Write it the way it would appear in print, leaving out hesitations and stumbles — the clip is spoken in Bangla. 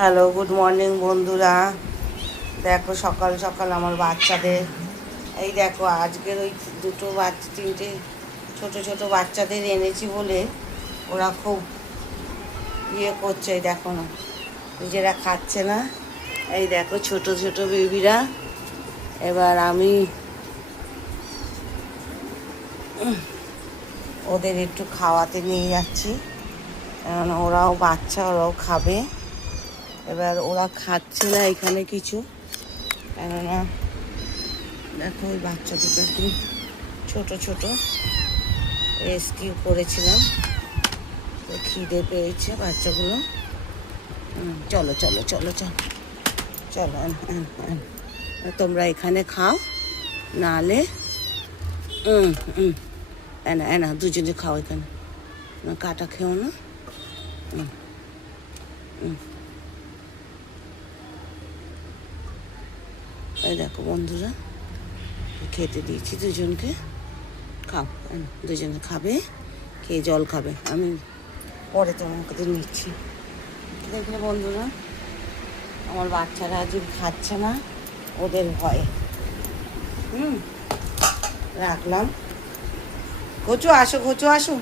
হ্যালো, গুড মর্নিং বন্ধুরা। দেখো সকাল সকাল আমার বাচ্চাদের, এই দেখো আজকের ওই দুটো বাচ্চা, তিনটে ছোট ছোট বাচ্চাদের এনেছি বলে ওরা খুব করছে। এই দেখো না, নিজেরা খাচ্ছে না। এই দেখো ছোট ছোট বেবিরা। এবার আমি ওদের একটু খাওয়াতে নিয়ে যাচ্ছি, কারণ ওরাও বাচ্চা, ওরাও খাবে। এবার ওরা খাচ্ছে না এখানে কিছু, কেননা দেখো ওই বাচ্চা দুটো একদম ছোটো ছোটো, রেস্কিউ করেছিলাম, তো খিদে পেয়েছে বাচ্চাগুলো। চলো চলো চলো চলো চলো, তোমরা এখানে খাও, নাহলে এনা এনা দুজনে খাও এখানে, কাটা খেও না। এই দেখো বন্ধুরা, খেতে দিয়েছি দুজনকে, খাও, দুজনে খাবে, খেয়ে জল খাবে। আমি পরে তোমাকে নিচ্ছি। দেখলে বন্ধুরা, আমার বাচ্চারা আজ খাচ্ছে না ওদের ভয়ে। রাখলাম। ঘুচু আসো, ঘুচু আসো।